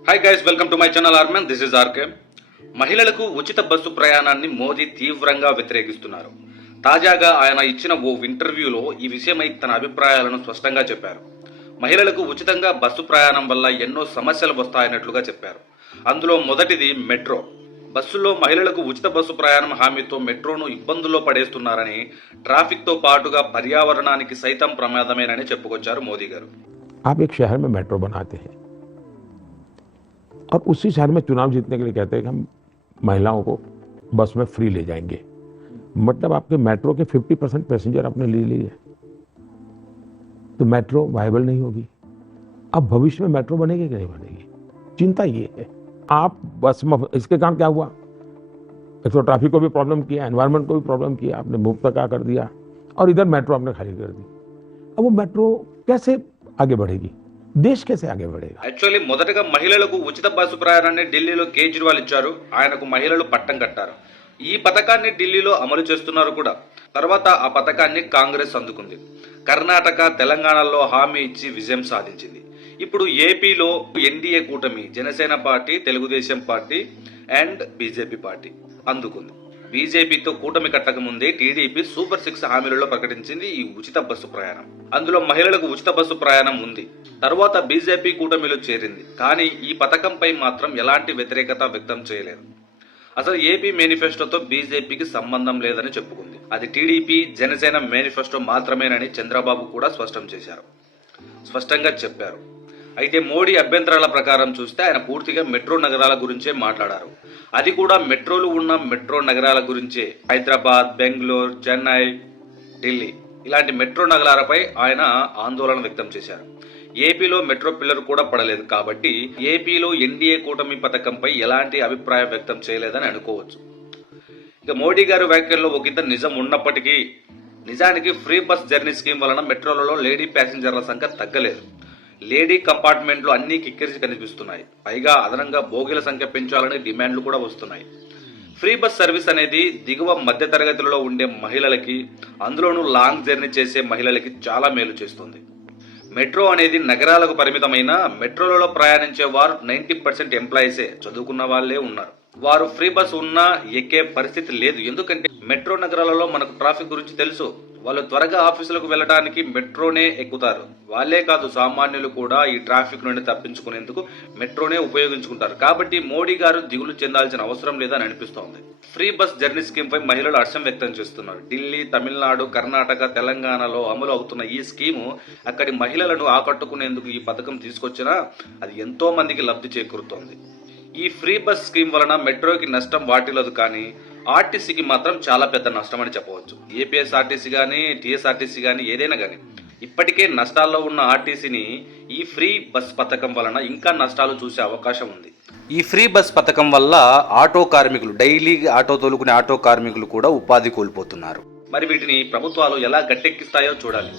hi guys welcome to my channel ఆర్మన్ this is RK మహిళలకు ఉచిత bus ప్రయాణాన్ని మోదీ తీవ్రంగా వ్యతిరేకిస్తున్నారు తాజాగా ఆయన ఇచ్చిన ఓ ఇంటర్వ్యూలో ఈ విషయమై తన అభిప్రాయాలను స్పష్టంగా చెప్పారు మహిళలకు ఉచితంగా బస్సు ప్రయాణం వల్ల ఎన్నో సమస్యలు వస్తాయన్నట్లుగా చెప్పారు అందులో మొదటిది మెట్రో బస్సులో మహిళలకు ఉచిత బస్సు ప్రయాణం హామీతో మెట్రోను ఇబ్బందుల్లో పడేస్తున్నారని ట్రాఫిక్తో పాటుగా పర్యావరణానికి సైతం ప్రమాదమేనని చెప్పుకొచ్చారు మోదీ గారు आप एक शहर में मेट्रो बनाते हैं और उसी शहर में चुनाव जीतने के लिए कहते हैं कि हम महिलाओं को बस में फ्री ले जाएँगे। मतलब आपके मेट्रो के 50 परसेंट पैसेंजर आपने ले लिए तो मेट्रो वायबल नहीं होगी। अब भविष्य में मेट्रो बनेगी कि नहीं बनेगी? चिंता ये है। आप बस में, इसके कारण क्या हुआ? एक तो ट्रैफ़िक को भी प्रॉब्लम किया एनवायरनमेंट को भी प्रॉब्लम किया, आपने मुफ़्त का कर दिया और इधर मेट्रो आपने खाली कर दी। अब वो मेट्रो कैसे आगे बढ़ेगी? దేశ్ కేసే ఆగే పడేగా. యాక్చువల్లీ మొదటగా మహిళలకు ఉచిత బస్సు ప్రయాణాన్ని ఢిల్లీలో కేజ్రీవాల్ ఇచ్చారు. ఆయనకు మహిళలు పట్టం కట్టారు. ఈ పథకాన్ని ఢిల్లీలో అమలు చేస్తున్నారు కూడా. తర్వాత ఆ పథకాన్ని కాంగ్రెస్ అందుకుంది. కర్ణాటక తెలంగాణలో హామీ ఇచ్చి విజయం సాధించింది. ఇప్పుడు ఏపీలో ఎన్డీఏ కూటమి Janasena party Telugu Desam party and BJP party అందుకుంది. బీజేపీతో కూటమి కట్టక ముందే టీడీపీ సూపర్ సిక్స్ హామీలలో ప్రకటించింది ఈ ఉచిత బస్సు ప్రయాణం. అందులో మహిళలకు ఉచిత బస్సు ప్రయాణం ఉంది. తర్వాత బీజేపీ కూటమిలో చేరింది. కానీ ఈ పథకంపై మాత్రం ఎలాంటి వ్యతిరేకత వ్యక్తం చేయలేదు. అసలు ఏపీ మేనిఫెస్టోతో బీజేపీకి సంబంధం లేదని చెప్పుకుంది. అది టీడీపీ జనసేన మేనిఫెస్టో మాత్రమేనని చంద్రబాబు కూడా స్పష్టం చేశారు. స్పష్టంగా చెప్పారు. అయితే మోడీ అభ్యంతరాల ప్రకారం చూస్తే ఆయన పూర్తిగా మెట్రో నగరాల గురించే మాట్లాడారు. అది కూడా మెట్రోలు ఉన్న మెట్రో నగరాల గురించే. హైదరాబాద్ బెంగళూరు చెన్నై ఢిల్లీ ఇలాంటి మెట్రో నగరాలపై ఆయన ఆందోళన వ్యక్తం చేశారు. ఏపీలో మెట్రో పిల్లర్ కూడా పడలేదు కాబట్టి ఏపీలో ఎన్డీఏ కూటమి పథకంపై ఎలాంటి అభిప్రాయం వ్యక్తం చేయలేదని అనుకోవచ్చు. ఇక మోడీ గారి వ్యాఖ్యల్లో ఒక ఇంత నిజం ఉన్నప్పటికీ నిజానికి ఫ్రీ బస్ జర్నీ స్కీమ్ వలన మెట్రోలలో లేడీ ప్యాసింజర్ల సంఖ్య తగ్గలేదు. లేడీ కంపార్ట్మెంట్లు అన్నీ కిక్కిరిసి కనిపిస్తున్నాయి. పైగా అదనంగా బోగిల సంఖ్య పెంచాలని డిమాండ్లు కూడా వస్తున్నాయి. ఫ్రీ బస్ సర్వీస్ అనేది దిగువ మధ్య తరగతిలో ఉండే మహిళలకి అందులోనూ లాంగ్ జర్నీ చేసే మహిళలకి చాలా మేలు చేస్తుంది. మెట్రో అనేది నగరాలకు పరిమితమైన మెట్రోలలో ప్రయాణించే వారు నైంటీ పర్సెంట్ ఎంప్లాయీసే చదువుకున్న వాళ్ళే ఉన్నారు. వారు ఫ్రీ బస్ ఉన్నా ఎక్కే పరిస్థితి లేదు. ఎందుకంటే మెట్రో నగరాలలో మనకు ట్రాఫిక్ గురించి తెలుసు. వాళ్ళు త్వరగా ఆఫీసులకు వెళ్ళడానికి మెట్రోనే ఎక్కుతారు. వాళ్ళే కాదు సామాన్యులు కూడా ఈ ట్రాఫిక్ నుండి తప్పించుకునేందుకు మెట్రోనే ఉపయోగించుకుంటారు. కాబట్టి మోడీ గారు దిగులు చెందాల్సిన అవసరం లేదని అనిపిస్తోంది. ఫ్రీ బస్ జర్నీ స్కీమ్ పై మహిళలు హర్షం వ్యక్తం చేస్తున్నారు. ఢిల్లీ తమిళనాడు కర్ణాటక తెలంగాణలో అమలు అవుతున్న ఈ స్కీము అక్కడి మహిళలను ఆకట్టుకునేందుకు ఈ పథకం తీసుకొచ్చినా అది ఎంతో మందికి లబ్ధి చేకూరుతోంది. ఈ ఫ్రీ బస్ స్కీమ్ వలన మెట్రోకి నష్టం వాటిల్లదు కానీ ఆర్టీసీకి మాత్రం చాలా పెద్ద నష్టం అని చెప్పవచ్చు. ఏపీఎస్ఆర్టీసీ కానీ టీఎస్ఆర్టీసీ కానీ ఏదైనా కానీ ఇప్పటికే నష్టాల్లో ఉన్న ఆర్టీసీని ఈ ఫ్రీ బస్ పథకం వలన ఇంకా నష్టాలు చూసే అవకాశం ఉంది. ఈ ఫ్రీ బస్ పథకం వల్ల ఆటో కార్మికులు డైలీ ఆటో తోలుకునే ఆటో కార్మికులు కూడా ఉపాధి కోల్పోతున్నారు. మరి వీటిని ప్రభుత్వాలు ఎలా గట్టెక్కిస్తాయో చూడాలి.